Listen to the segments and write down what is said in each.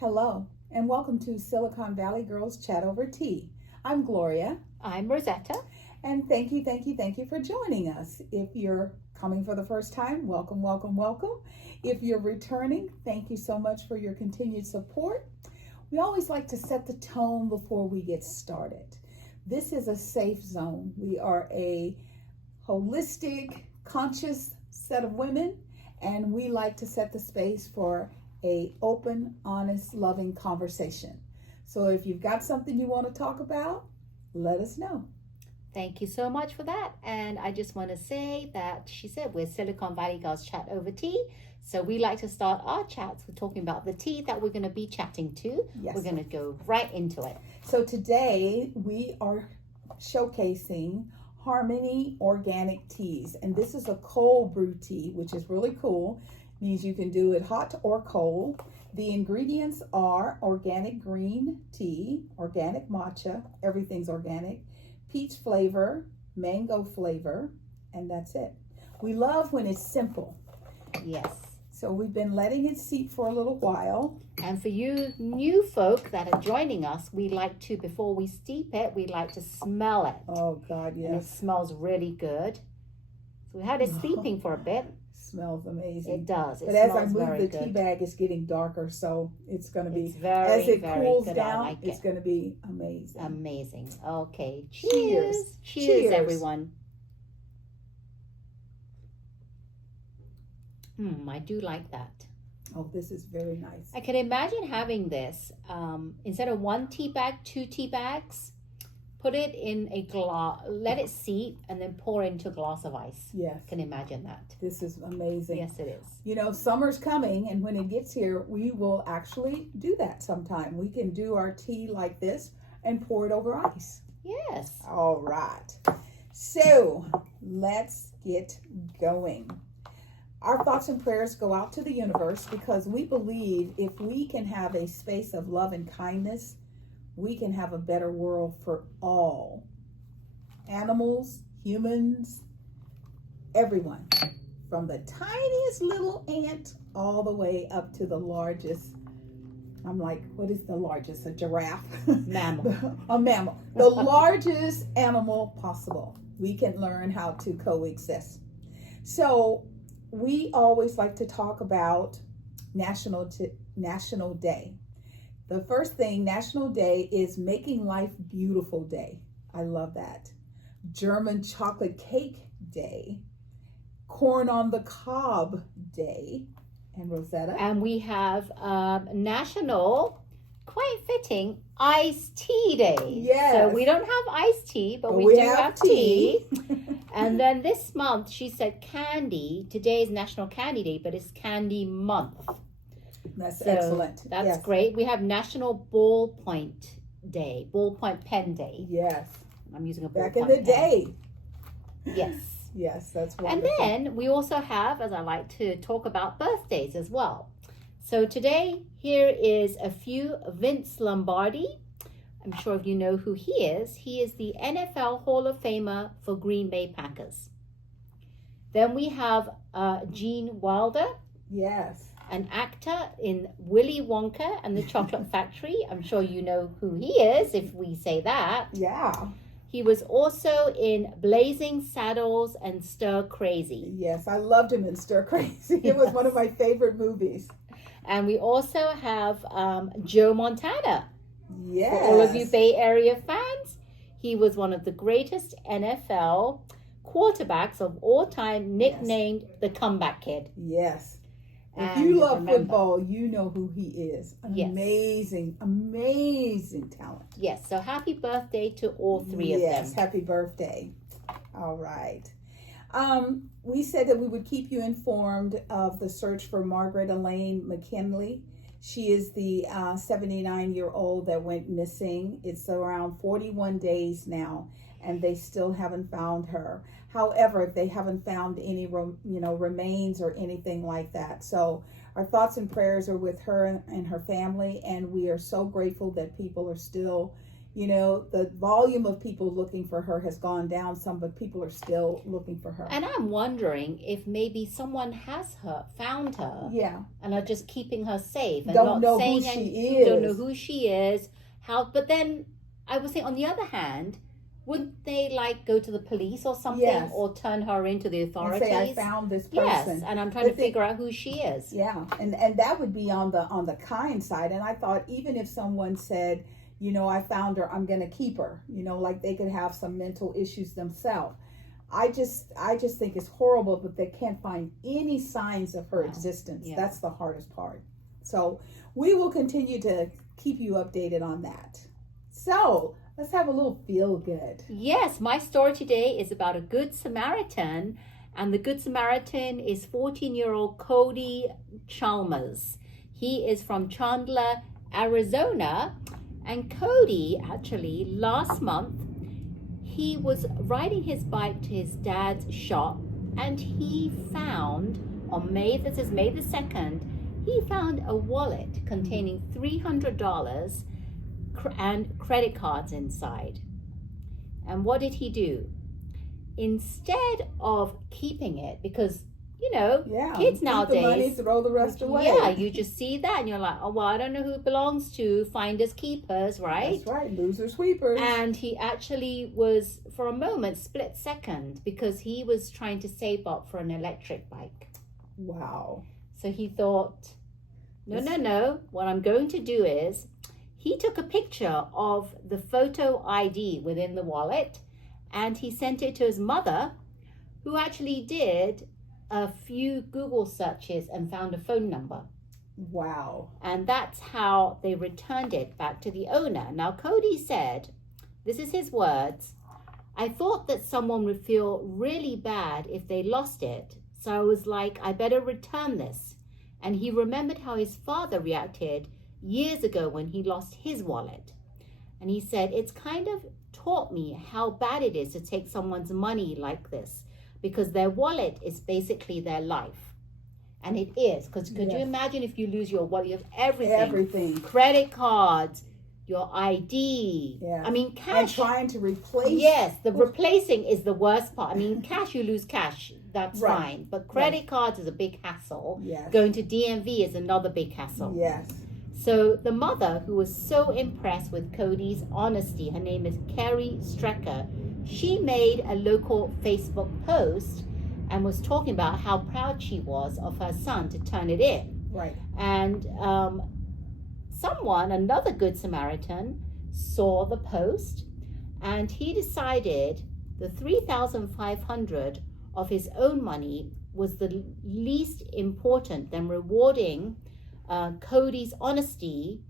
Hello, and welcome to Silicon Valley Girls Chat Over Tea. I'm Gloria. I'm Rosetta. And thank you for joining us. If you're coming for the first time, welcome, welcome, welcome. If you're returning, thank you so much for your continued support. We always like to set the tone before we get started. This is a safe zone. We are a holistic, conscious set of women, and we like to set the space for a open, honest, loving conversation. So if you've got something you want to talk about, let us know. Thank you so much for that. And I just want to say that she said we're Silicon Valley Girls Chat Over Tea. So we like to start our chats with talking about the tea that we're going to be chatting to. Yes. We're going to go right into it. So today we are showcasing Harmony Organic Teas. And this is a cold brew tea, which is really cool. Means you can do it hot or cold. The ingredients are organic green tea, organic matcha, everything's organic, peach flavor, mango flavor, and that's it. We love when it's simple. Yes. So we've been letting it seep for a little while. And for you new folk that are joining us, we like to, before we steep it, we like to smell it. Oh God, yes. And it smells really good. So we had it steeping for a bit. Smells amazing. It does. But as I move the tea bag, it's getting darker, so it's going to be, as it cools down, it's going to be amazing. Amazing. Okay. Cheers. Cheers, everyone. I do like that. Oh, this is very nice. I can imagine having this, instead of one tea bag, 2 tea bags. Put it in a glass, let it seep, and then pour into a glass of ice. Yes. Can imagine that. This is amazing. Yes, it is. You know, summer's coming, and when it gets here, we will actually do that sometime. We can do our tea like this and pour it over ice. Yes. All right. So, let's get going. Our thoughts and prayers go out to the universe because we believe if we can have a space of love and kindness, we can have a better world for all. Animals, humans, everyone. From the tiniest little ant all the way up to the largest, I'm like, what is the largest? A giraffe? Mammal. A mammal. The largest animal possible. We can learn how to coexist. So we always like to talk about National Day. The first thing, National Day, is Making Life Beautiful Day. I love that. German Chocolate Cake Day. Corn on the Cob Day. And Rosetta? And we have National, quite fitting, Iced Tea Day. Yes. So we don't have iced tea, but we do have tea. And then this month, she said candy. Today is National Candy Day, but it's Candy Month. That's excellent. That's great. We have National Ballpoint Day, Ballpoint Pen Day. Yes. I'm using a ballpoint Back in the day. Yes. Yes, that's wonderful. And then we also have, as I like to talk about, birthdays as well. So today, here is a few. Vince Lombardi. I'm sure if you know who he is. He is the NFL Hall of Famer for Green Bay Packers. Then we have Gene Wilder. Yes. An actor in Willy Wonka and the Chocolate Factory. I'm sure you know who he is if we say that. Yeah. He was also in Blazing Saddles and Stir Crazy. Yes, I loved him in Stir Crazy. It was one of my favorite movies. And we also have Joe Montana. Yes. For all of you Bay Area fans, he was one of the greatest NFL quarterbacks of all time, nicknamed the Comeback Kid. Yes. If you love football, you know who he is. Amazing, amazing talent. Yes, so happy birthday to all three of them. Yes, happy birthday. All right. We said that we would keep you informed of the search for Margaret Elaine McKinley. She is the 79-year-old that went missing. It's around 41 days now, and they still haven't found her. However, they haven't found any, remains or anything like that. So our thoughts and prayers are with her and her family, and we are so grateful that people are still, The volume of people looking for her has gone down some, but people are still looking for her. And I'm wondering if maybe someone has found her. Yeah. And are just keeping her safe and don't not know saying who she is. Don't know who she is. But then I was saying, on the other hand, wouldn't they go to the police or something, yes. or turn her into the authorities? And say, I found this person. Yes, and I'm trying to figure out who she is. Yeah, and that would be on the kind side. And I thought, even if someone said, I found her, I'm going to keep her, they could have some mental issues themselves. I just think it's horrible, but they can't find any signs of her existence. Yeah. That's the hardest part. So we will continue to keep you updated on that. So let's have a little feel good. Yes, my story today is about a Good Samaritan, and the Good Samaritan is 14-year-old Cody Chalmers. He is from Chandler, Arizona, and Cody, actually, last month, he was riding his bike to his dad's shop, and he found, this is May the 2nd, he found a wallet containing $300 and credit cards inside. And what did he do? Instead of keeping it, because kids nowadays, keep the money, throw the rest away. Yeah, you just see that and you're like, oh, well, I don't know who it belongs to. Finders keepers, right? That's right, losers sweepers. And he actually was, for a moment, split second, because he was trying to save up for an electric bike. Wow. So he thought, no, what I'm going to do is, he took a picture of the photo ID within the wallet, and he sent it to his mother, who actually did a few Google searches and found a phone number. Wow. And that's how they returned it back to the owner. Now, Cody said, this is his words, I thought that someone would feel really bad if they lost it. So I was like, I better return this. And he remembered how his father reacted years ago when he lost his wallet. And he said, it's kind of taught me how bad it is to take someone's money like this, because their wallet is basically their life. And it is, because could you imagine if you lose your wallet? You have everything. Credit cards, your ID. Yeah. I mean, cash. And trying to replace. Yes, the replacing is the worst part. I mean, cash, you lose cash. That's fine. But credit cards is a big hassle. Yes. Going to DMV is another big hassle. Yes. So the mother, who was so impressed with Cody's honesty, her name is Carrie Strecker, she made a local Facebook post and was talking about how proud she was of her son to turn it in. Right. And another Good Samaritan, saw the post, and he decided the $3,500 of his own money was the least important than rewarding Cody's honesty,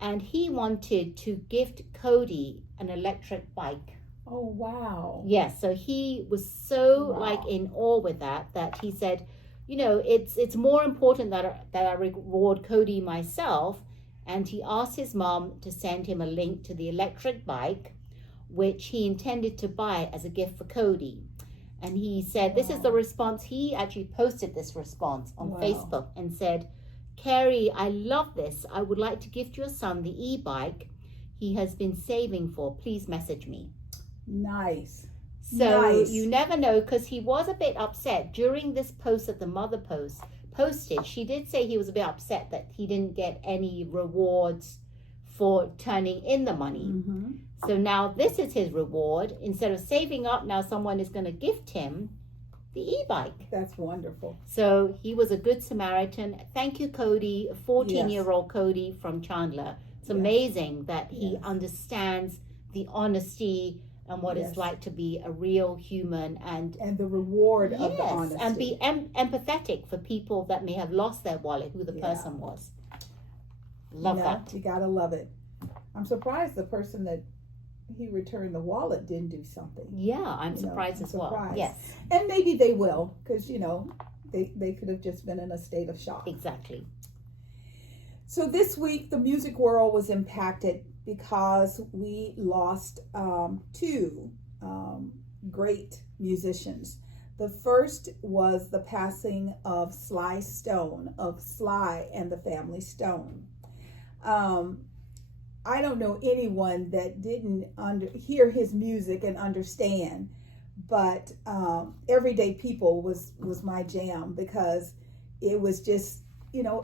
and he wanted to gift Cody an electric bike. Oh, wow. Yes, so he was so in awe with that he said, it's more important that I reward Cody myself. And he asked his mom to send him a link to the electric bike, which he intended to buy as a gift for Cody. And he said, this is the response. He actually posted this response on Facebook and said, Carrie, I love this. I would like to gift your son the e-bike he has been saving for. Please message me. Nice. So you never know, because he was a bit upset during this post that the mother posted. She did say he was a bit upset that he didn't get any rewards for turning in the money. Mm-hmm. So now this is his reward. Instead of saving up, now someone is going to gift him the e-bike. That's wonderful. So he was a Good Samaritan. Thank you, Cody, 14-year-old Cody from Chandler. It's amazing that he understands the honesty and what it's like to be a real human, and the reward of the honesty, and be empathetic for people that may have lost their wallet, who the person was. Love that. You gotta love it. I'm surprised the person that he returned the wallet didn't do something. Yeah, I'm surprised as well. Yes, and maybe they will, because they could have just been in a state of shock. Exactly. So this week the music world was impacted because we lost two great musicians. The first was the passing of Sly Stone, of Sly and the Family Stone. I don't know anyone that didn't hear his music and understand. But Everyday People was my jam because it was just,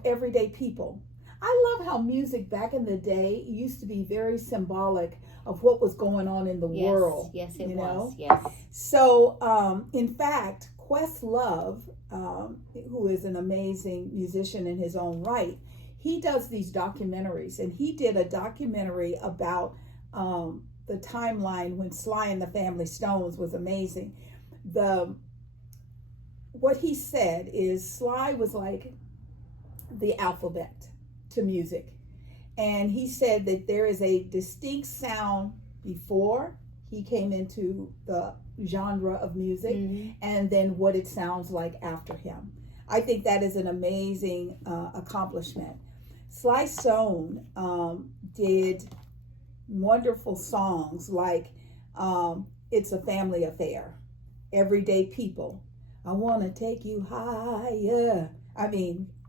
everyday people. I love how music back in the day used to be very symbolic of what was going on in the world. Yes, it was. Know? Yes. So, in fact, Questlove, who is an amazing musician in his own right, he does these documentaries, and he did a documentary about the timeline when Sly and the Family Stones was amazing. What he said is Sly was like the alphabet to music, and he said that there is a distinct sound before he came into the genre of music, and then what it sounds like after him. I think that is an amazing accomplishment. Sly Stone did wonderful songs like It's a Family Affair, Everyday People, I Want to Take You Higher.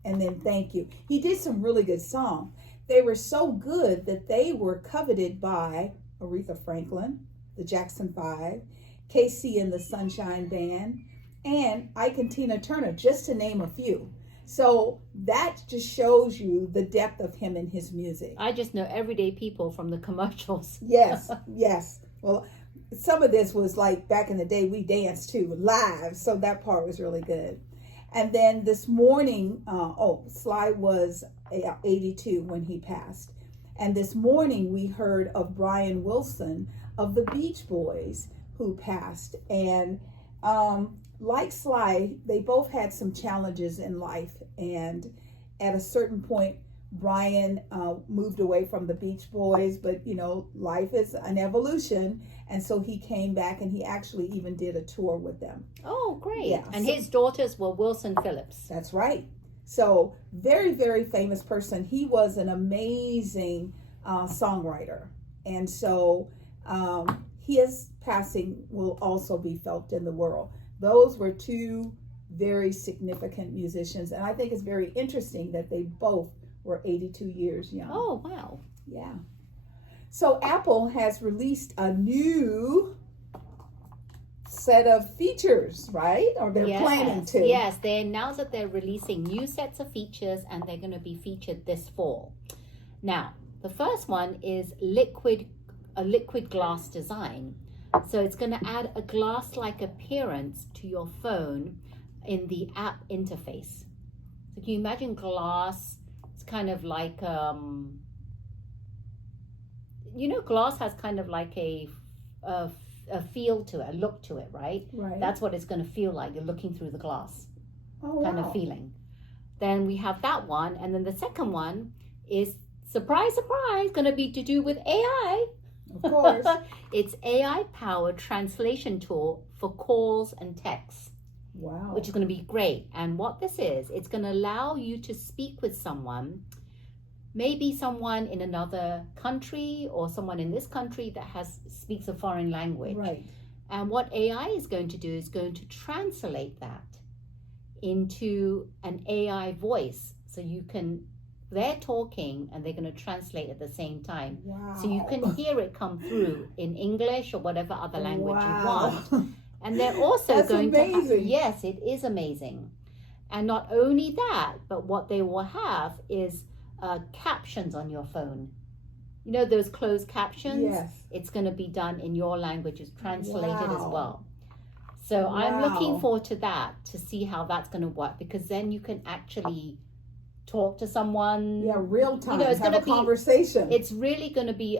And then Thank You. He did some really good songs. They were so good that they were coveted by Aretha Franklin, the Jackson 5, KC and the Sunshine Band, and Ike and Tina Turner, just to name a few. So that just shows you the depth of him and his music. I just know Everyday People from the commercials. Yes. Well, some of this was like back in the day we danced to live, so that part was really good. And then this morning, Sly was 82 when he passed. And this morning we heard of Brian Wilson of the Beach Boys who passed. And like Sly, they both had some challenges in life. And at a certain point, Brian moved away from the Beach Boys, but life is an evolution. And so he came back, and he actually even did a tour with them. Oh, great. Yeah, and his daughters were Wilson Phillips. That's right. So very, very famous person. He was an amazing songwriter. And so his passing will also be felt in the world. Those were two very significant musicians. And I think it's very interesting that they both were 82 years young. Oh, wow. Yeah. So Apple has released a new set of features, right? Or they're planning to. Yes, they announced that they're releasing new sets of features, and they're going to be featured this fall. Now, the first one is a liquid glass design. So it's going to add a glass-like appearance to your phone in the app interface. So can you imagine glass? It's kind of like, glass has kind of like a feel to it, a look to it, right? Right. That's what it's going to feel like. You're looking through the glass, kind of feeling. Then we have that one. And then the second one is, surprise, surprise, going to be to do with AI. Of course. It's AI-powered translation tool for calls and texts. Wow. Which is going to be great. And what this is, it's going to allow you to speak with someone, maybe someone in another country or someone in this country that speaks a foreign language. Right. And what AI is going to do is going to translate that into an AI voice. So they're talking and they're going to translate at the same time. Wow. So you can hear it come through in English or whatever other language you want. And they're also That's going amazing. to yes, it is amazing. And not only that, but what they will have is captions on your phone. Those closed captions? Yes. It's going to be done in your language, it's translated as well. So Wow. I'm looking forward to that, to see how that's going to work, because then you can actually talk to someone. Yeah, real time. It's have going a to conversation. It's really going to be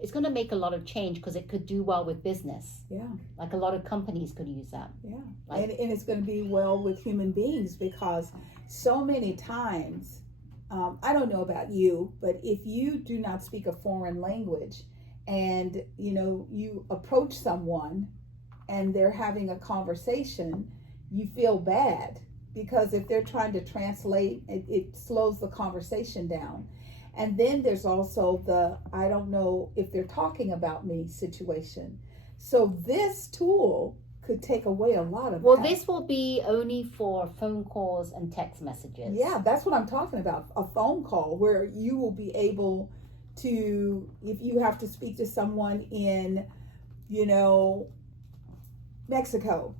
it's going to make a lot of change, because it could do well with business. Yeah. Like a lot of companies could use that. Yeah. Like, and it's going to be well with human beings, because so many times, I don't know about you, but if you do not speak a foreign language and, you approach someone and they're having a conversation, you feel bad, because if they're trying to translate, it slows the conversation down. And then there's also the, I don't know if they're talking about me situation. So this tool could take away a lot of that. This will be only for phone calls and text messages. Yeah, that's what I'm talking about. A phone call where you will be able if you have to speak to someone in, Mexico,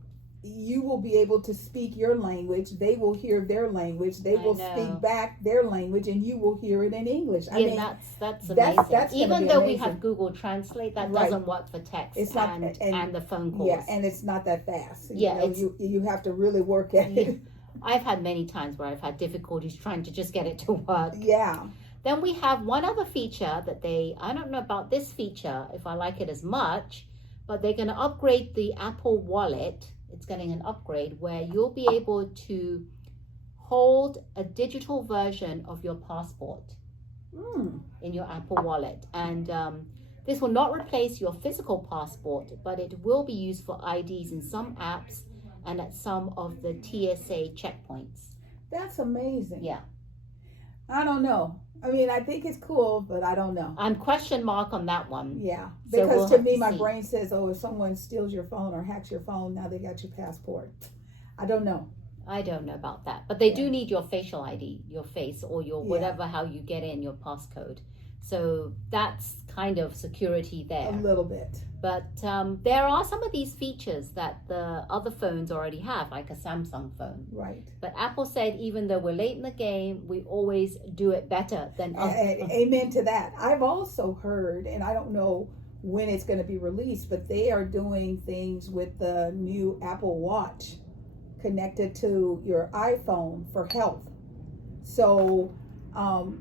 you will be able to speak your language. They will hear their language. They will speak back their language, and you will hear it in English. I mean, that's amazing. That's Even though amazing. we have Google Translate, that doesn't work for text and the phone calls. Yeah, and it's not that fast. Yeah, you have to really work at it. I've had many times where I've had difficulties trying to just get it to work. Yeah. Then we have one other feature that I don't know about this feature, if I like it as much, but they're going to upgrade the Apple Wallet. It's getting an upgrade where you'll be able to hold a digital version of your passport in your Apple Wallet. And this will not replace your physical passport, but it will be used for IDs in some apps and at some of the TSA checkpoints. That's amazing. Yeah. I don't know. I mean, I think it's cool, but I don't know. I'm question mark on that one. Yeah, So because to me, my see. brain says, oh, if someone steals your phone or hacks your phone, now they got your passport. I don't know. I don't know about that. But they do need your facial ID, your face, or your whatever, how you get in, your passcode. So that's kind of security there. A little bit. But there are some of these features that the other phones already have, like a Samsung phone. Right. But Apple said, even though we're late in the game, we always do it better than others. Amen to that. I've also heard, and I don't know when it's going to be released, but they are doing things with the new Apple Watch connected to your iPhone for health. So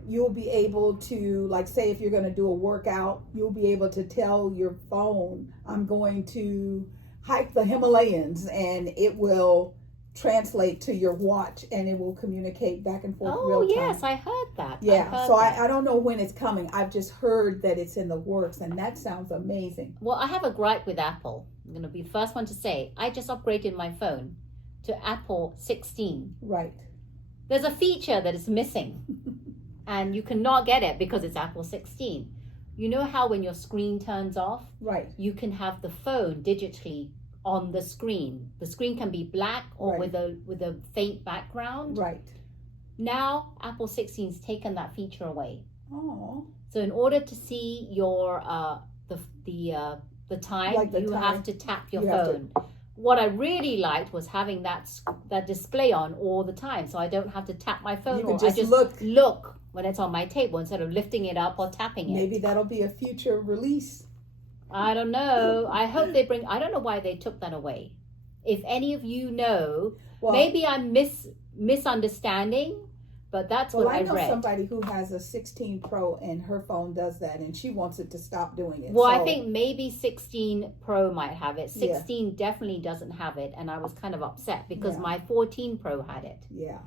you'll be able to, like, say if you're going to do a workout, you'll be able to tell your phone, I'm going to hike the Himalayas, and it will translate to your watch, and it will communicate back and forth real time. Oh, yes, I heard that. Yeah, so I don't know when it's coming. I've just heard that it's in the works, and that sounds amazing. Well, I have a gripe with Apple. I'm going to be the first one to say, I just upgraded my phone to Apple 16. Right. There's a feature that is missing, and you cannot get it because it's Apple 16. You know how when your screen turns off, right, you can have the phone digitally on the screen. The screen can be black or with a faint background. Right. Now Apple 16's taken that feature away. Oh. So in order to see your the time, Like the you time. have to tap your phone. What I really liked was having that display on all the time, so I don't have to tap my phone. You can I just look when it's on my table instead of lifting it up or tapping it. Maybe that'll be a future release. I don't know. I hope they bring. I don't know why they took that away. If any of you know, maybe I'm misunderstanding, but that's what I read. I know somebody who has a 16 Pro and her phone does that, and she wants it to stop doing it. Well, I think maybe 16 Pro might have it. 16 definitely doesn't have it, and I was kind of upset because my 14 Pro had it. Yeah.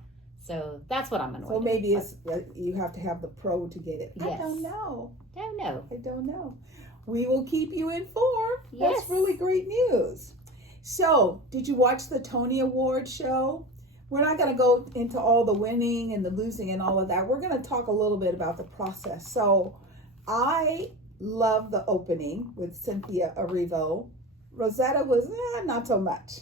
So that's what I'm annoyed. So maybe it's you have to have the Pro to get it. Yes. I don't know. I don't know. We will keep you informed. Yes. That's really great news. So, did you watch the Tony Award show? We're not going to go into all the winning and the losing and all of that. We're going to talk a little bit about the process. So, I love the opening with Cynthia Erivo. Rosetta was not so much.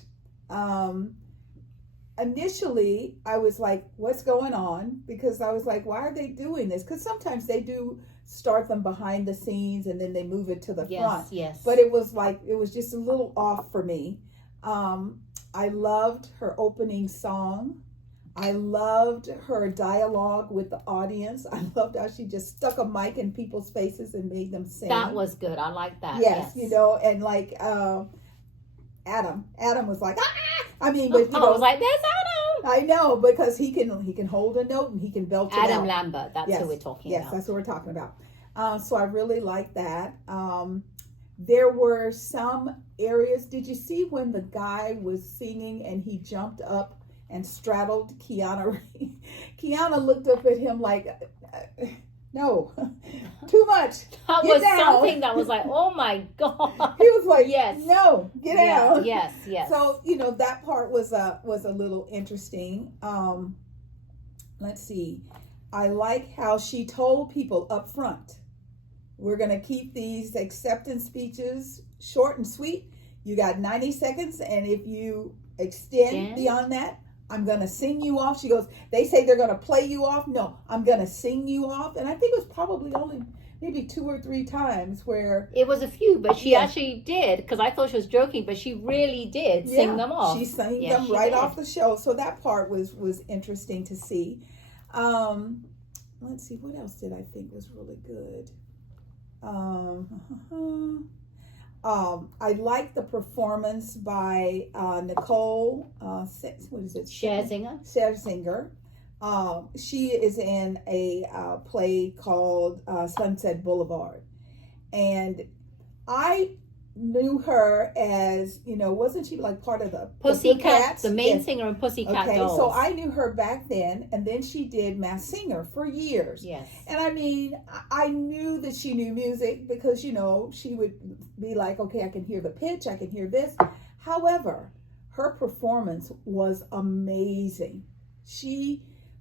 Initially, I was like, what's going on? Because I was like, why are they doing this? Because sometimes they do start them behind the scenes and then they move it to the front. Yes. But it was just a little off for me. I loved her opening song. I loved her dialogue with the audience. I loved how she just stuck a mic in people's faces and made them sing. That was good. I like that. Yes. And like Adam was like, ah! I mean, but I was like, there's Adam. I know, because he can hold a note and he can belt it out. Adam Lambert, that's who we're talking about. Yes, that's what we're talking about. So I really like that. There were some areas. Did you see when the guy was singing and he jumped up and straddled Kiana? Kiana looked up at him like, no, too much. That get was down. Something that was like, oh my God. He was like, yes, no, get out. Yes. So, that part was a little interesting. Let's see. I like how she told people up front, we're going to keep these acceptance speeches short and sweet. You got 90 seconds, and if you extend beyond that, I'm going to sing you off. She goes, they say they're going to play you off. No, I'm going to sing you off. And I think it was probably only maybe 2 or 3 times where... It was a few, but she actually did, because I thought she was joking, but she really did sing them off. She sang them right off the show. So that part was interesting to see. Let's see, what else did I think was really good? I liked the performance by Nicole, what is it? Scherzinger. She is in a play called Sunset Boulevard. And I knew her as, wasn't she like part of the Pussycat, the main singer in Pussycat Dolls. So I knew her back then, and then she did Masked Singer for years. Yes. And I mean, I knew that she knew music because, she would be like, okay, I can hear the pitch, I can hear this. However, her performance was amazing.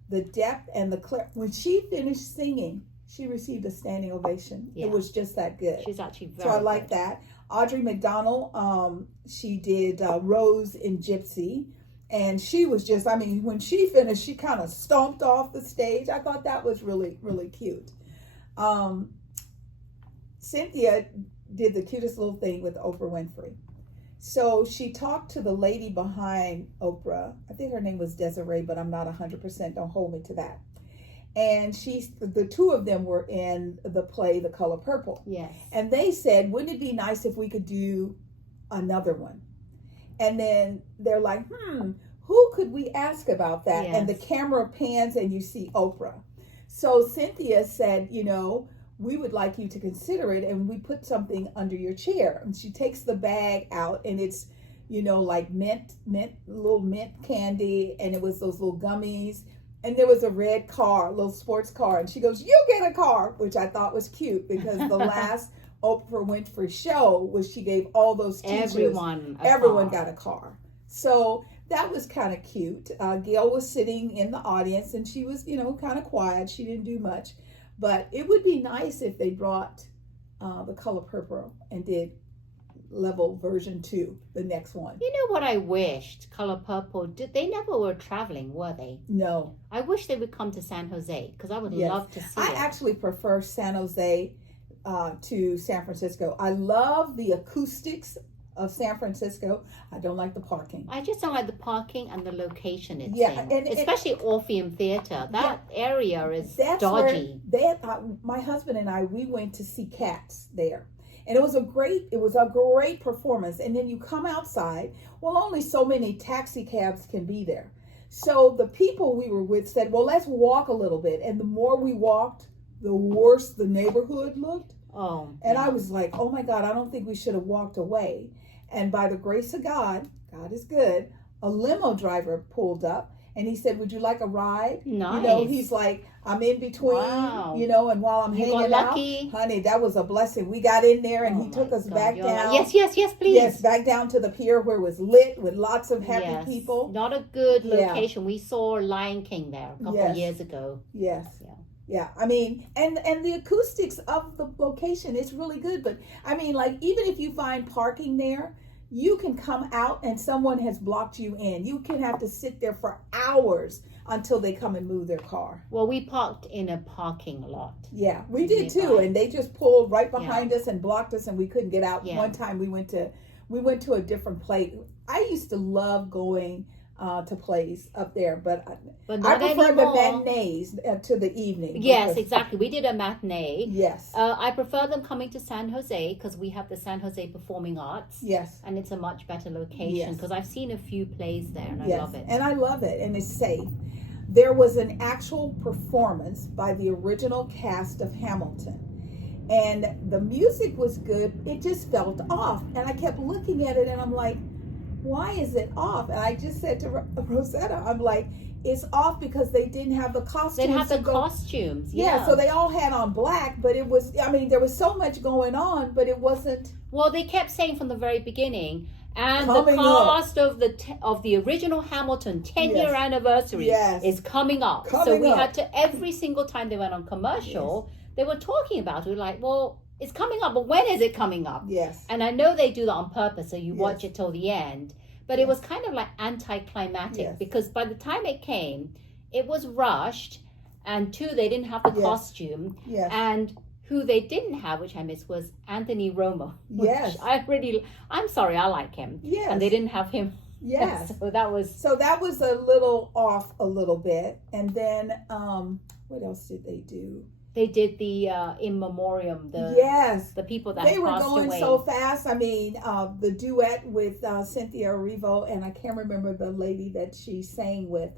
The depth and the when she finished singing, she received a standing ovation. Yeah. It was just that good. She's actually very So I like that. Audrey McDonald, she did Rose in Gypsy. And she was just, when she finished, she kind of stomped off the stage. I thought that was really, really cute. Cynthia did the cutest little thing with Oprah Winfrey. So she talked to the lady behind Oprah. I think her name was Desiree, but I'm not 100%. Don't hold me to that. And the 2 of them were in the play The Color Purple. Yes. And they said, wouldn't it be nice if we could do another one? And then they're like, who could we ask about that? Yes. And the camera pans and you see Oprah. So Cynthia said, we would like you to consider it, and we put something under your chair. And she takes the bag out, and it's, like little mint candy, and it was those little gummies. And there was a red car, a little sports car. And she goes, you get a car, which I thought was cute because the last Oprah Winfrey show was she gave all those teachers. Everyone got a car. So that was kind of cute. Gail was sitting in the audience and she was, kind of quiet. She didn't do much. But it would be nice if they brought The Color Purple and did level version 2, the next one. You know what I wished? Color Purple, they never were traveling, were they? No. I wish they would come to San Jose because I would love to see it. I actually prefer San Jose to San Francisco. I love the acoustics of San Francisco. I don't like the parking. I just don't like the parking and the location it's in. And especially Orpheum Theater. That area is dodgy. My husband and I, we went to see Cats there. And it was a great performance. And then you come outside. Well, only so many taxi cabs can be there. So the people we were with said, well, let's walk a little bit. And the more we walked, the worse the neighborhood looked. Oh. And I was like, oh my God, I don't think we should have walked away. And by the grace of God, God is good, a limo driver pulled up and he said, would you like a ride? Nice. He's like, I'm in between, and while I'm hanging out, honey, that was a blessing. We got in there and he took us back down. Yes, please. Yes, back down to the pier where it was lit with lots of happy people. Not a good location. We saw Lion King there a couple of years ago. Yes. Yeah, and the acoustics of the location, it's really good. But even if you find parking there, you can come out and someone has blocked you in. You can have to sit there for hours until they come and move their car. Well, we parked in a parking lot. Yeah, we did too. And they just pulled right behind us and blocked us and we couldn't get out. Yeah. One time we went to a different place. I used to love going to plays up there, but I prefer the matinees to the evening. Yes, exactly. We did a matinee. Yes. I prefer them coming to San Jose because we have the San Jose Performing Arts. Yes. And it's a much better location because I've seen a few plays there and I love it. And I love it and it's safe. There was an actual performance by the original cast of Hamilton. And the music was good. It just felt off. And I kept looking at it and I'm like, why is it off? And I just said to Rosetta, I'm like, it's off because they didn't have the costumes. They didn't have the costumes. Yeah. So they all had on black, but it was, there was so much going on, but it wasn't. Well, they kept saying from the very beginning, and the cast of the original Hamilton 10-year anniversary is coming up. So we had to, every single time they went on commercial, they were talking about it. We were like, well, it's coming up, but when is it coming up? Yes. And I know they do that on purpose, so you watch it till the end. But it was kind of like anticlimactic because by the time it came, it was rushed, and two, they didn't have the costume, and who they didn't have, which I missed, was Anthony Romo. Yes. I'm sorry, I like him. Yes. And they didn't have him. Yes. So that was a little off a little bit. And then what else did they do? They did the in memoriam, the people that they were passed going away. so fast. I mean, the duet with Cynthia Erivo, and I can't remember the lady that she sang with.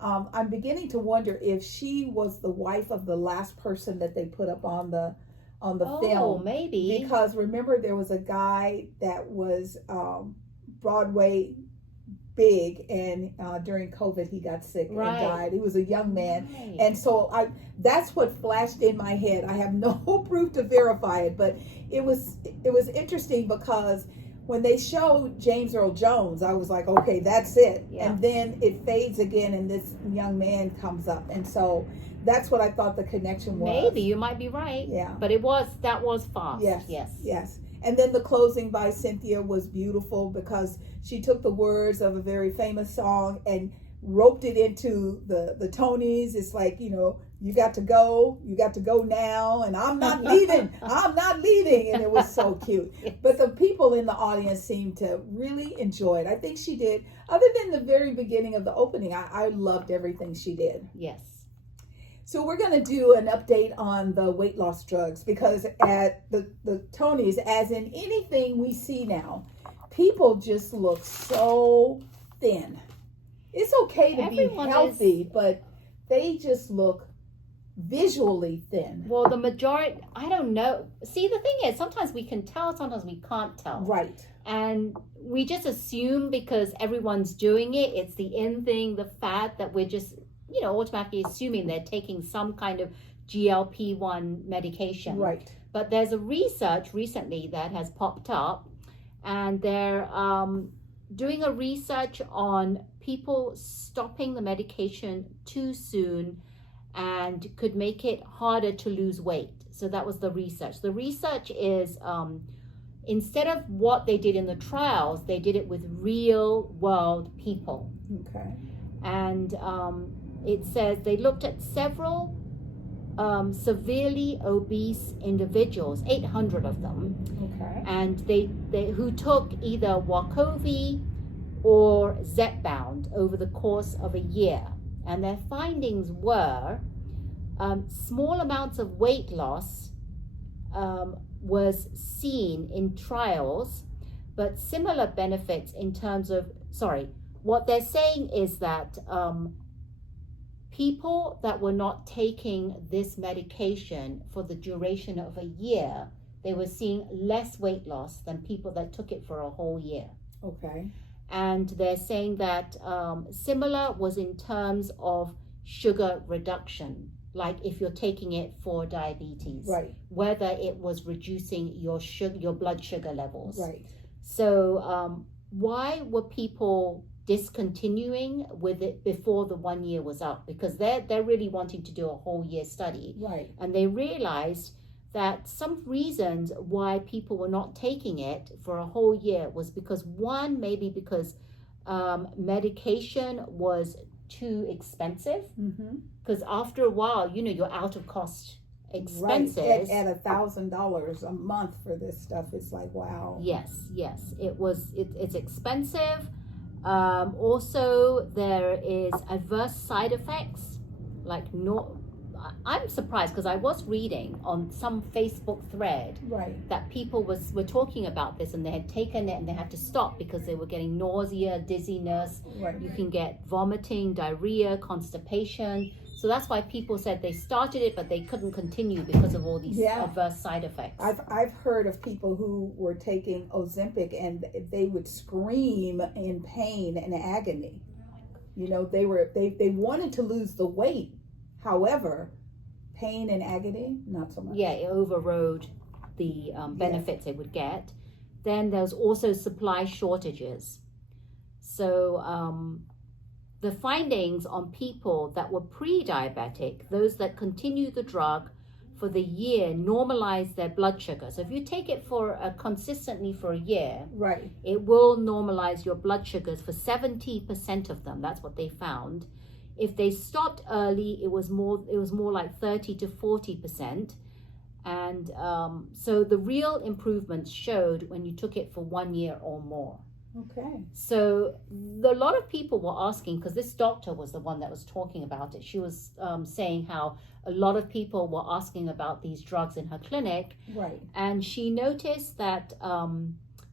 I'm beginning to wonder if she was the wife of the last person that they put up on the film. Oh, maybe. Because remember, there was a guy that was Broadway big, and during COVID he got sick and died. He was a young man, and so that's what flashed in my head. I have no proof to verify it, but it was interesting because when they showed James Earl Jones, I was like, okay, that's it. And then it fades again, and this young man comes up, and so that's what I thought the connection was. Maybe you might be right. Yeah, but that was fast. Yes. And then the closing by Cynthia was beautiful because she took the words of a very famous song and roped it into the Tonys. It's like, you got to go now, and I'm not leaving. And it was so cute. But the people in the audience seemed to really enjoy it. I think she did. Other than the very beginning of the opening, I loved everything she did. Yes. So we're going to do an update on the weight loss drugs, because at the Tonys, as in anything we see now, people just look so thin. It's okay to be healthy, but they just look visually thin. Well, the majority, I don't know. See, the thing is, sometimes we can tell, sometimes we can't tell. Right. And we just assume because everyone's doing it, it's the in thing, the fad, that we're just, automatically assuming they're taking some kind of GLP1 medication. Right. But there's a research recently that has popped up, and they're doing a research on people stopping the medication too soon and could make it harder to lose weight. So that was the research. The research is instead of what they did in the trials, they did it with real world people. Okay. And it says they looked at several severely obese individuals, 800 of them. Okay. And they who took either Wegovy or Zepbound over the course of a year. And their findings were small amounts of weight loss was seen in trials, but similar benefits in terms of, what they're saying is that people that were not taking this medication for the duration of a year, they were seeing less weight loss than people that took it for a whole year. Okay. And they're saying that similar was in terms of sugar reduction, like if you're taking it for diabetes, right? Whether it was reducing your blood sugar levels, right? So why were people discontinuing with it before the 1 year was up? Because they're really wanting to do a whole year study, right? And they realized that some reasons why people were not taking it for a whole year was because maybe because medication was too expensive. Because after a while, you're out of cost expenses. Right. At $1,000 a month for this stuff, it's like, wow. Yes, it's expensive. Also, there is adverse side effects, I'm surprised because I was reading on some Facebook thread that people were talking about this, and they had taken it and they had to stop because they were getting nausea, dizziness. Right. You can get vomiting, diarrhea, constipation. So that's why people said they started it, but they couldn't continue because of all these adverse side effects. I've heard of people who were taking Ozempic and they would scream in pain and agony. They wanted to lose the weight. However, pain and agony, not so much. Yeah, it overrode the benefits they would get. Then there's also supply shortages. So the findings on people that were pre-diabetic, those that continued the drug for the year normalize their blood sugar. So if you take it for consistently for a year, right, it will normalize your blood sugars for 70% of them. That's what they found. If they stopped early, it was more like 30 to 40%. And so the real improvements showed when you took it for 1 year or more. okay, So a lot of people were asking, because this doctor was the one that was talking about it. She was saying how a lot of people were asking about these drugs in her clinic. right, And she noticed that,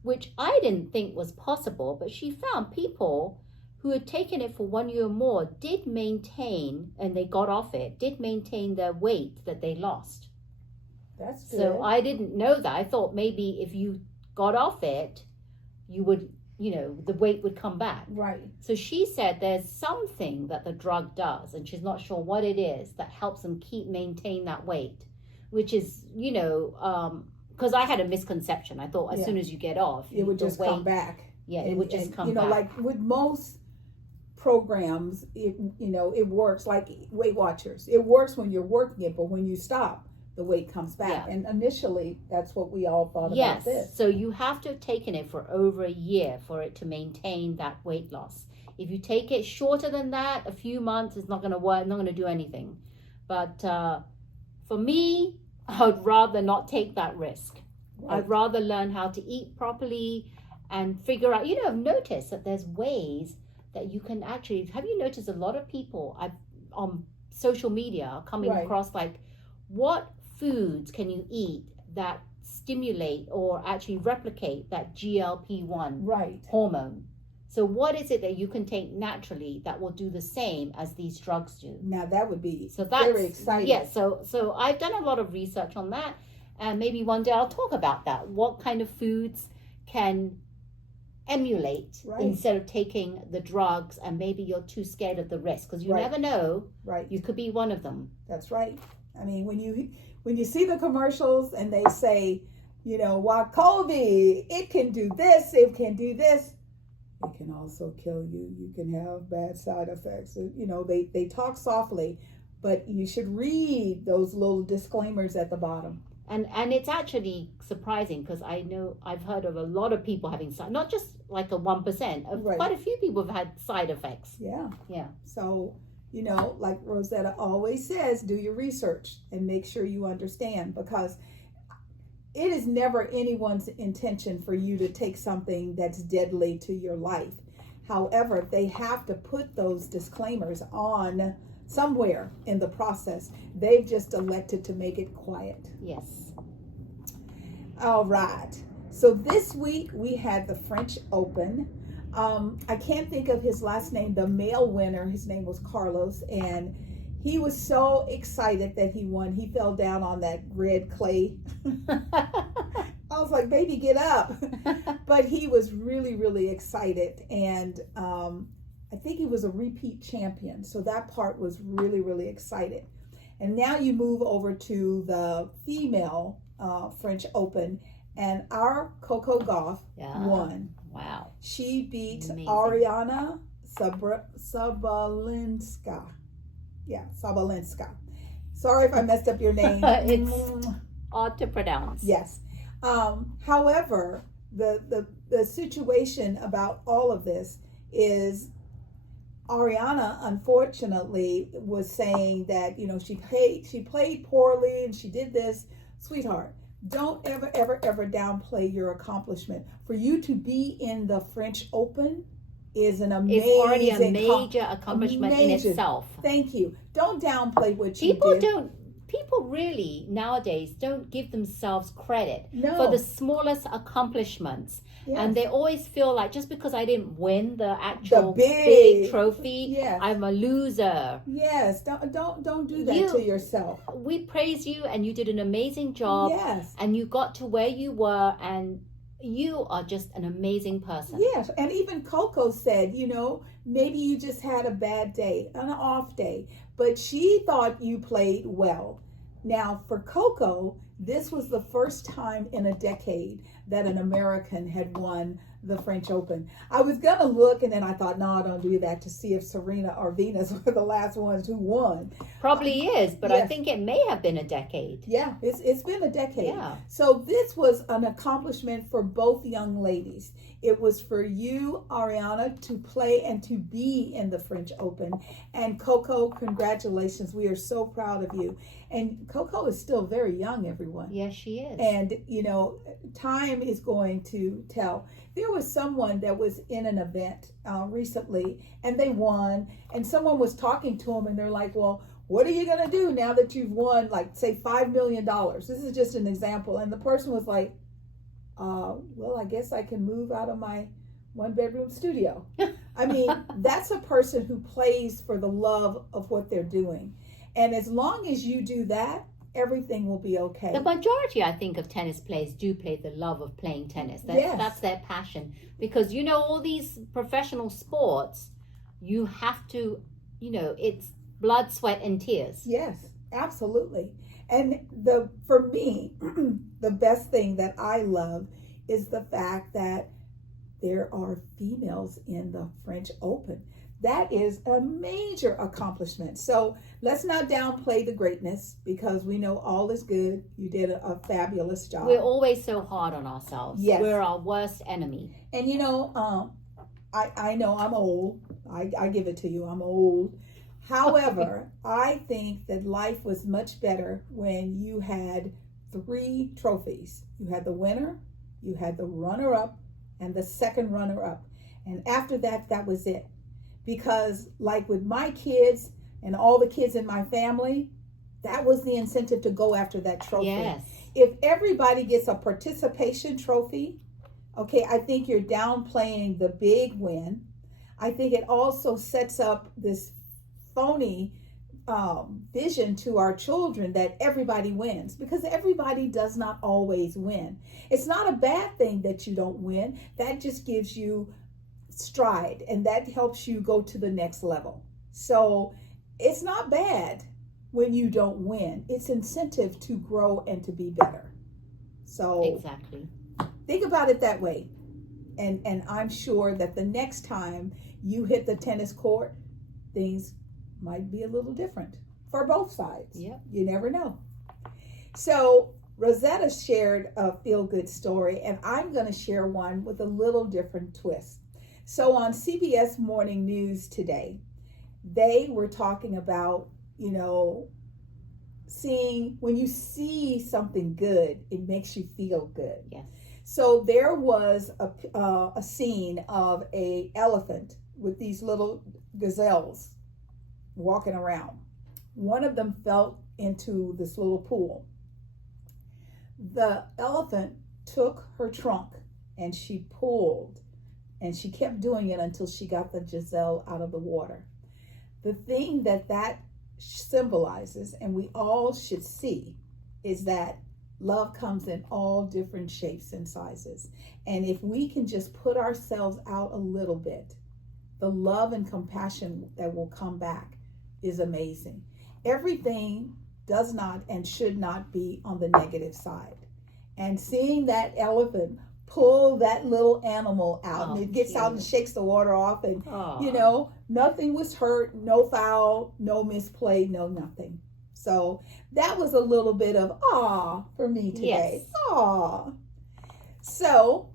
which I didn't think was possible, but she found people who had taken it for 1 year or more did maintain, and they got off it, did maintain their weight that they lost. that's good. So I didn't know that. I thought maybe if you got off it, you would, the weight would come back. Right, So she said there's something that the drug does, and she's not sure what it is, that helps them maintain that weight, which is, because I had a misconception. I thought as soon as you get off, it would just come back. Yeah, it would just come back. Like with most programs, it works like Weight Watchers. It works when you're working it, but when you stop, the weight comes back. Yeah. And initially, that's what we all thought about this. So you have to have taken it for over a year for it to maintain that weight loss. If you take it shorter than that, a few months, it's not going to work, not going to do anything. But for me, I would rather not take that risk. Right. I'd rather learn how to eat properly and figure out, I've noticed that there's ways that you can actually, have you noticed a lot of people on social media are coming across like, what foods can you eat that stimulate or actually replicate that GLP1 hormone? So what is it that you can take naturally that will do the same as these drugs do? Now that would be that's very exciting. Yeah, so I've done a lot of research on that, and maybe one day I'll talk about that. What kind of foods can emulate instead of taking the drugs, and maybe you're too scared of the risk, because you never know. Right. You could be one of them. That's right. I mean, when you see the commercials and they say, Wacovi, it can do this, it can do this. It can also kill you. You can have bad side effects. They talk softly, but you should read those little disclaimers at the bottom. And it's actually surprising, because I know I've heard of a lot of people having not just like a 1%, quite a few people have had side effects. Yeah. Yeah. So, like Rosetta always says, do your research and make sure you understand, because it is never anyone's intention for you to take something that's deadly to your life. However, they have to put those disclaimers on somewhere in the process. They've just elected to make it quiet. Yes. All right. So this week we had the French Open. I can't think of his last name. The male winner, his name was Carlos, and he was so excited that he won. He fell down on that red clay. I was like, baby, get up. But he was really, really excited. And I think he was a repeat champion. So that part was really, really excited. And now you move over to the female French Open. And our Coco Gauff won. Wow. She beat Amazing. Ariana Sabalenska. Yeah, Sabalenska. Sorry if I messed up your name. It's odd to pronounce. Yes. However, the situation about all of this is Ariana, unfortunately, was saying that, she played poorly and she did this. Sweetheart, don't ever downplay your accomplishment. For you to be in the French Open is an amazing, it's already a major accomplishment in itself. Thank you. Don't downplay what you did. People really nowadays don't give themselves credit for the smallest accomplishments. Yes. And they always feel like, just because I didn't win the actual big trophy, I'm a loser. Yes, don't do that to yourself. We praise you, and you did an amazing job. Yes. And you got to where you were, and you are just an amazing person. Yes, and even Coco said, maybe you just had a bad day, an off day, but she thought you played well. Now, for Coco, this was the first time in a decade that an American had won the French Open. I was gonna look, and then I thought, no, I don't do that, to see if Serena or Venus were the last ones who won. Probably is, but yes. I think it may have been a decade. Yeah, it's been a decade. Yeah. So this was an accomplishment for both young ladies. It was for you, Ariana, to play and to be in the French Open. And Coco, congratulations. We are so proud of you. And Coco is still very young, everyone. Yes, she is. And, you know, time is going to tell. There was someone that was in an event recently, and they won. And someone was talking to them, and they're like, well, what are you going to do now that you've won, like, say, $5 million? This is just an example. And the person was like, well, I guess I can move out of my one-bedroom studio. I mean, that's a person who plays for the love of what they're doing. And as long as you do that, everything will be okay. The majority, I think, of tennis players do play the love of playing tennis. That's their passion. Because, you know, all these professional sports, you have to, you know, it's blood, sweat, and tears. Yes, absolutely. And for me, the best thing that I love is the fact that there are females in the French Open. That is a major accomplishment. So let's not downplay the greatness, because we know all is good. You did a fabulous job. We're always so hard on ourselves. Yes. We're our worst enemy. And you know, I know I'm old. I give it to you. I'm old. However, I think that life was much better when you had 3 trophies. You had the winner, you had the runner-up, and the second runner-up. And after that, that was it. Because like with my kids and all the kids in my family, that was the incentive to go after that trophy. Yes. If everybody gets a participation trophy, okay, I think you're downplaying the big win. I think it also sets up this phony vision to our children that everybody wins, because everybody does not always win. It's not a bad thing that you don't win. That just gives you stride, and that helps you go to the next level. So it's not bad when you don't win. It's incentive to grow and to be better. So exactly, think about it that way, and I'm sure that the next time you hit the tennis court, things might be a little different for both sides. Yeah, you never know. So Rosetta shared a feel-good story, and I'm going to share one with a little different twist. So on CBS Morning News today, they were talking about, you know, when you see something good, it makes you feel good. Yes. So there was a scene of an elephant with these little gazelles walking around. One of them fell into this little pool. The elephant took her trunk and she pulled, and she kept doing it until she got the gazelle out of the water. The thing that symbolizes, and we all should see, is that love comes in all different shapes and sizes. And if we can just put ourselves out a little bit, the love and compassion that will come back is amazing. Everything does not and should not be on the negative side. And seeing that elephant pull that little animal out, and it gets out and shakes the water off, and you know, nothing was hurt, no foul, no misplay, no nothing. So that was a little bit of aw for me today. Yes. Aw. So,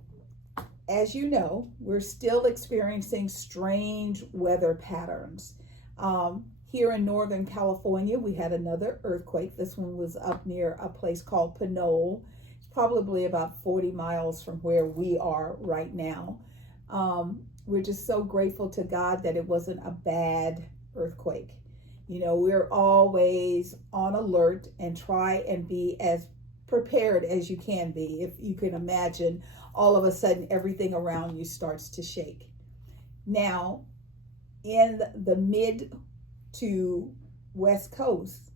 as you know, we're still experiencing strange weather patterns. Here in Northern California, we had another earthquake. This one was up near a place called Pinole. It's probably about 40 miles from where we are right now. We're just so grateful to God that it wasn't a bad earthquake. You know, we're always on alert and try and be as prepared as you can be. If you can imagine, all of a sudden everything around you starts to shake. Now, in the mid to East Coast,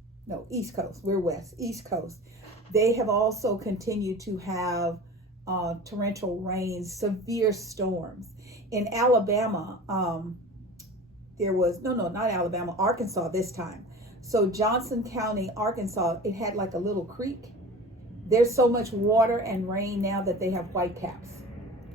we're west, East Coast, they have also continued to have torrential rains, severe storms. In Alabama, there was, not Alabama, Arkansas this time. So Johnson County, Arkansas, it had like a little creek There's so much water and rain now that they have white caps.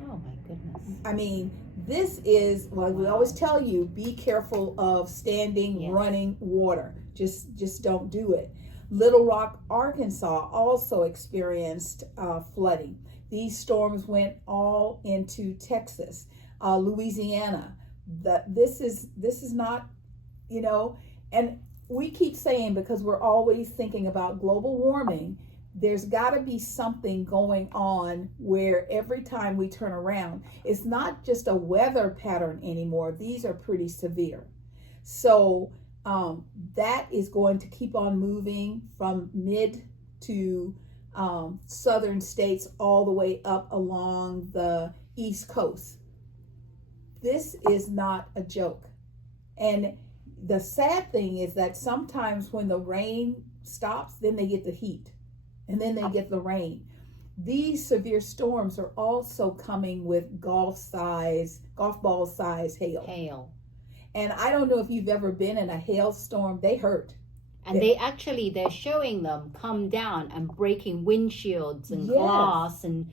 Oh my goodness. I mean, this is, well, we always tell you, be careful of standing, Yes. running water. Just don't do it. Little Rock, Arkansas also experienced flooding. These storms went all into Texas, Louisiana. This is not, and we keep saying, because we're always thinking about global warming, there's got to be something going on where every time we turn around, it's not just a weather pattern anymore. These are pretty severe. So that is going to keep on moving from mid to southern states all the way up along the East Coast. This is not a joke. And the sad thing is that sometimes when the rain stops, then they get the heat. And then they get the rain. These severe storms are also coming with golf ball size hail. And I don't know if you've ever been in a hailstorm. They hurt. And they're showing them come down and breaking windshields and Yes. glass and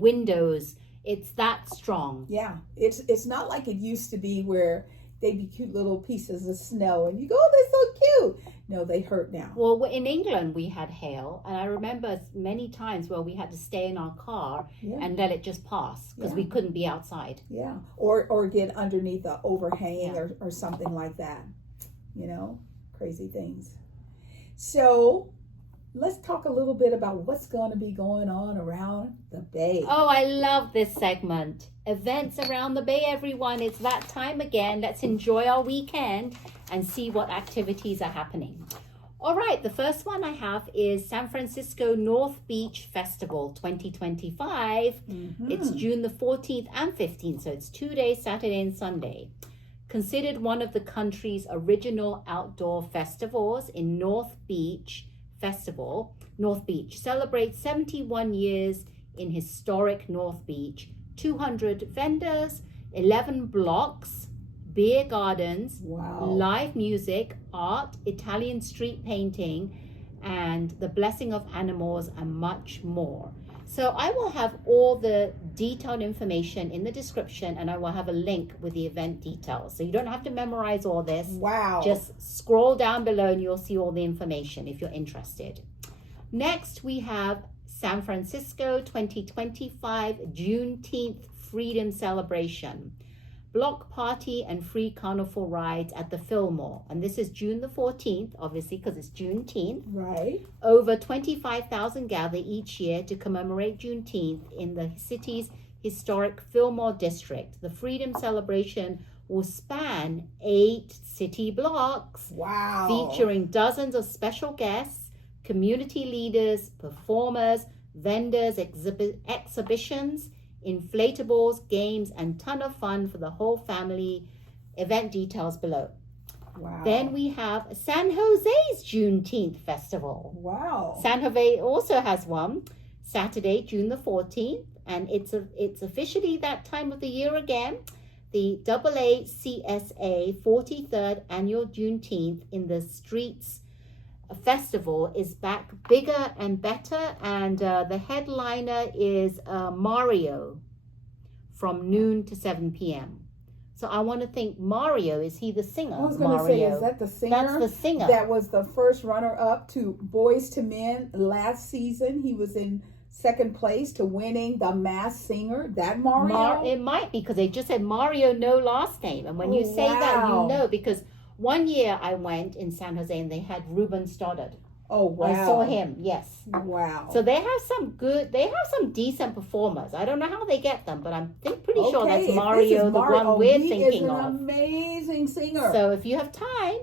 windows. It's that strong. Yeah, it's not like it used to be where they'd be cute little pieces of snow and you go, oh, they're so cute. No, they hurt now. Well, in England we had hail, and I remember many times where we had to stay in our car and let it just pass because we couldn't be outside. Yeah, or get underneath a overhang Yeah. or something like that. Crazy things. So let's talk a little bit about what's going to be going on around the Bay. Oh, I love this segment. Events around the Bay, everyone. It's that time again. Let's enjoy our weekend and see what activities are happening. All right, the first one I have is San Francisco North Beach Festival 2025. Mm-hmm. It's June the 14th and 15th, so it's 2 days, Saturday and Sunday. Considered one of the country's original outdoor festivals in North Beach celebrates 71 years in historic North Beach, 200 vendors, 11 blocks, beer gardens, live music, art, Italian street painting, and the blessing of animals, and much more. So I will have all the detailed information in the description, and I will have a link with the event details. So you don't have to memorize all this. Wow. Just scroll down below and you'll see all the information if you're interested. Next, we have San Francisco 2025 Juneteenth Freedom Celebration. Block party and free carnival rides at the Fillmore. And this is June the 14th, obviously, because it's Juneteenth. Right. Over 25,000 gather each year to commemorate Juneteenth in the city's historic Fillmore District. The Freedom Celebration will span 8 city blocks. Wow. Featuring dozens of special guests, community leaders, performers, vendors, exhibitions, inflatables, games, and ton of fun for the whole family. Event details below. Wow. Then we have San Jose's Juneteenth Festival. Wow. San Jose also has one, Saturday, June the 14th, and it's officially that time of the year again. The AACSA 43rd Annual Juneteenth in the Streets Festival is back bigger and better, and the headliner is Mario from noon to 7 p.m. So I want to think Mario, is he the singer? I was going to say, is that the singer? That's the singer. That was the first runner-up to Boys to Men last season. He was in second place to winning the Masked Singer. That Mario? It might be, because they just said Mario, no last name. And when you say that, you know, because one year I went in San Jose and they had Ruben Stoddard. Oh, wow. I saw him, yes. Wow. So they have some decent performers. I don't know how they get them, but I'm pretty sure that's Mario, the one we're thinking of. He is an amazing singer. So if you have time,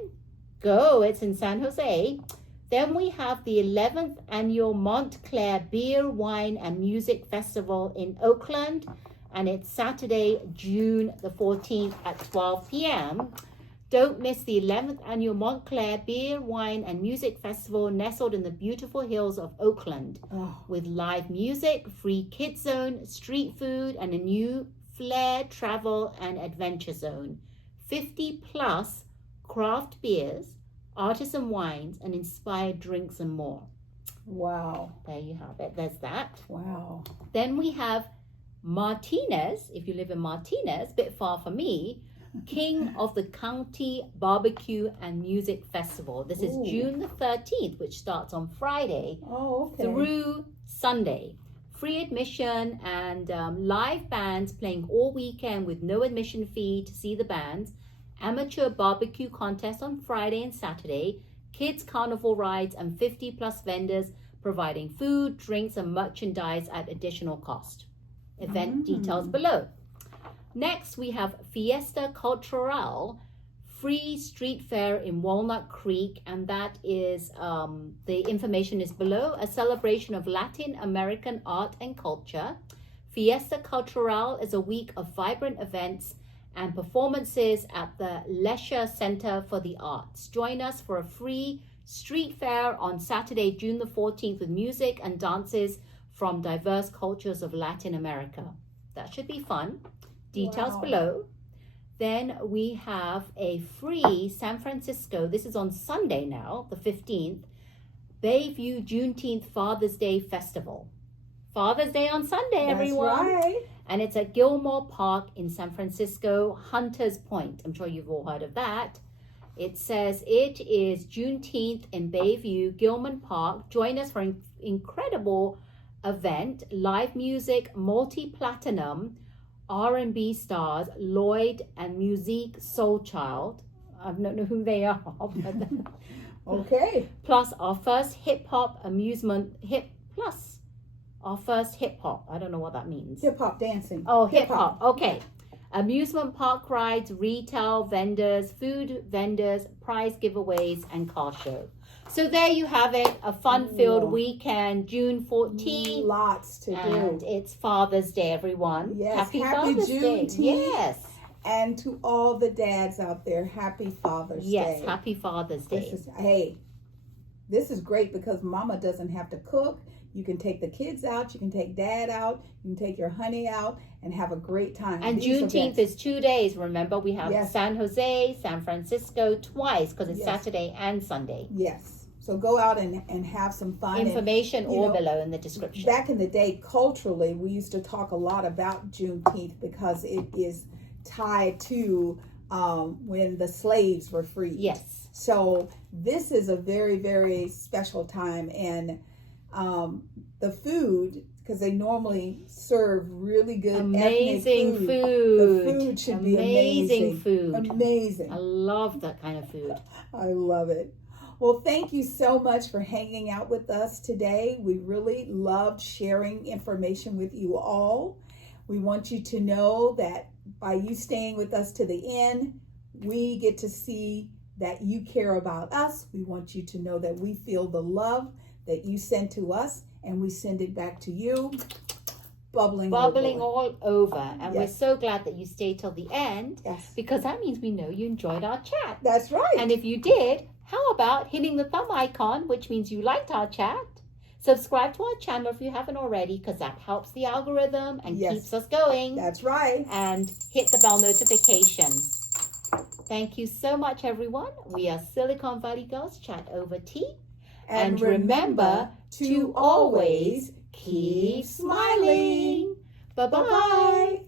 go. It's in San Jose. Then we have the 11th Annual Montclair Beer, Wine, and Music Festival in Oakland. And it's Saturday, June the 14th at 12 p.m. Don't miss the 11th Annual Montclair Beer, Wine, and Music Festival nestled in the beautiful hills of Oakland. With live music, free kids zone, street food, and a new flair travel and adventure zone. 50 plus craft beers, artisan wines, and inspired drinks and more. Wow. There you have it. There's that. Wow. Then we have Martinez. If you live in Martinez, a bit far from me, King of the County Barbecue and Music Festival. This is Ooh. June the 13th, which starts on Friday through Sunday. Free admission and live bands playing all weekend with no admission fee to see the bands. Amateur barbecue contest on Friday and Saturday. Kids carnival rides and 50 plus vendors providing food, drinks, and merchandise at additional cost. Event details below. Next, we have Fiesta Cultural, free street fair in Walnut Creek, and that is, the information is below, a celebration of Latin American art and culture. Fiesta Cultural is a week of vibrant events and performances at the Leisure Center for the Arts. Join us for a free street fair on Saturday, June the 14th with music and dances from diverse cultures of Latin America. That should be fun. Details below. Then we have a free San Francisco, this is on Sunday now, the 15th, Bayview Juneteenth Father's Day Festival. Father's Day on Sunday, everyone. That's right. And it's at Gilmore Park in San Francisco, Hunters Point. I'm sure you've all heard of that. It says it is Juneteenth in Bayview, Gilman Park. Join us for an incredible event, live music, multi-platinum, R&B stars, Lloyd and Musique Soulchild. I don't know who they are. Okay. Plus our first hip-hop I don't know what that means. Hip-hop dancing. Oh, hip-hop. Okay. Amusement park rides, retail vendors, food vendors, prize giveaways, and car show. So there you have it, a fun-filled weekend, June 14th. Lots to and do. It's Father's Day, everyone. Yes, Happy happy Father's Day. Juneteenth. Yes. And to all the dads out there, happy Father's Day. Yes, happy Father's Day. This is great because mama doesn't have to cook. You can take the kids out, you can take dad out, you can take your honey out and have a great time. And Juneteenth is 2 days. Remember, we have Yes. San Jose, San Francisco twice because it's Yes. Saturday and Sunday. Yes. So go out and have some fun. Information and, all below in the description. Back in the day, culturally, we used to talk a lot about Juneteenth because it is tied to when the slaves were freed. Yes. So this is a very, very special time. And the food, because they normally serve really good amazing ethnic food. The food should be amazing. Food. Amazing. I love that kind of food. I love it. Well, thank you so much for hanging out with us today. We really loved sharing information with you all. We want you to know that by you staying with us to the end, we get to see that you care about us. We want you to know that we feel the love that you send to us, and we send it back to you, bubbling all over. And Yes. we're so glad that you stayed till the end, Yes. because that means we know you enjoyed our chat. That's right. And if you did, how about hitting the thumb icon, which means you liked our chat? Subscribe to our channel if you haven't already, because that helps the algorithm and Yes. keeps us going. That's right. And hit the bell notification. Thank you so much, everyone. We are Silicon Valley Girls Chat Over Tea. And remember to always keep smiling. Bye-bye. Bye-bye.